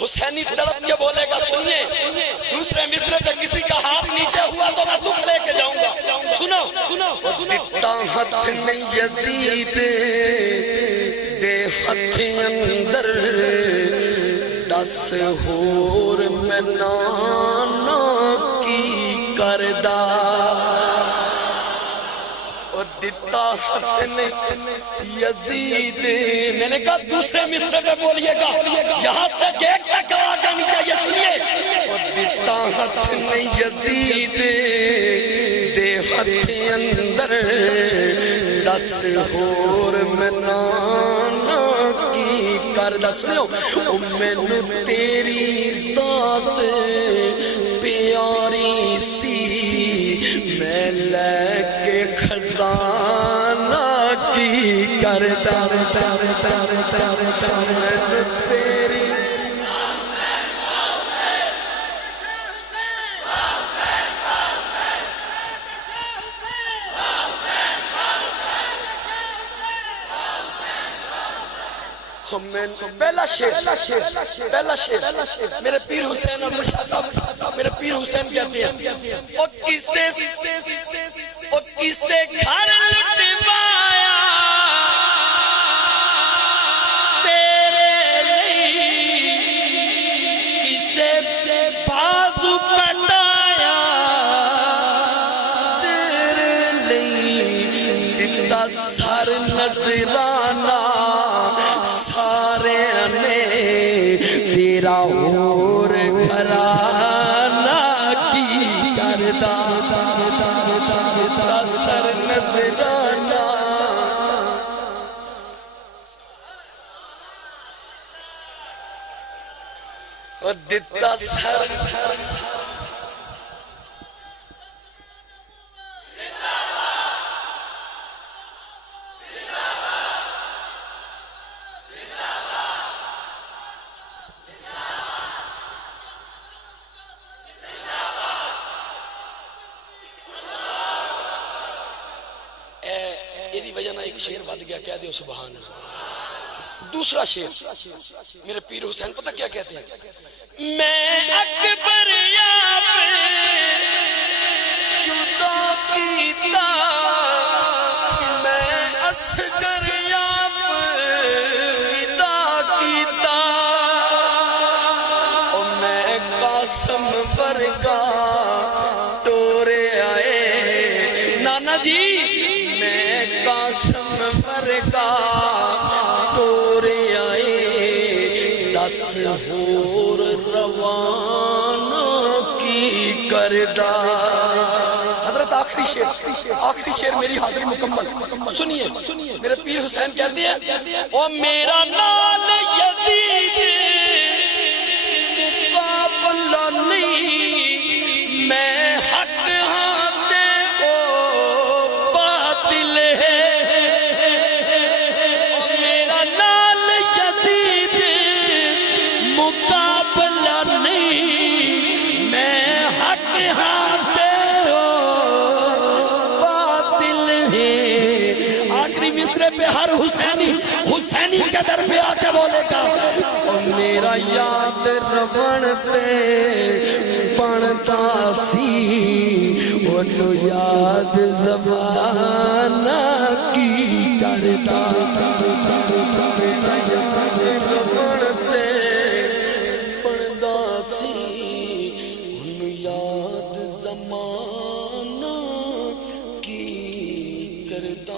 حسینی تڑپ کے بولے گا سنیے دوسرے مصرے پہ کسی کا ہاتھ نیچے ہوا تو میں دکھ لے کے جاؤں گا. سنو دیتا ہاتھ نہیں یزید دے ہاتھ اندر 10 ہور میں نانا کی کردہ اور دیتا ہاتھ نہیں یزید. میں نے کہا دوسرے مصرے پہ بولیے گا یہاں سے گیٹ تک آواز جانی چاہیے. سنیے اور دیتا ہاتھ نہیں یزید دے ہاتھ اندر 10 ہور میں نانا کی کردہ. سنو مینو تیری ذات پیاری سی میں لے کے خزانہ کی کردہ. مینو تیری پہلا شیر میرے پیر حسین اور مشاہ صاحب میرے پیر حسین کہتے ہیں او کسے گھر لٹوایا تیرے لئی کسے بازو کٹایا تیرے لئی دیتا سر نظرانہ سارے نے تیرا اور گھرانہ کی کردہ. سر نظرانہ اور دیتا سر ایدی وجہ نہ ایک شیر بات گیا کہہ دیو سبحان اللہ. دوسرا شیر میرے پیر حسین پتہ کیا کہتے ہیں میں اکبر یاب جدا کیتا میں اصغر یاب ودا کیتا اور میں قاسم برگا ٹورے آئے نانا جی قاسم برگا تورے آئے 10 ہور روانہ کی کردہ. حضرت آخری شیر میری حاضری مکمل. سنیے میرے پیر حسین کہتے ہیں او میرا نال یزید مقابلہ نہیں میں حق مصرے پہ ہر حسینی کے در پہ آ کے بولے گا اور میرا یاد رونتے پڑھتا سی انہوں یاد زبانہ کی کرتا. میرا یاد رونتے پڑھتا سی انہوں یاد زمانہ کی کرتا.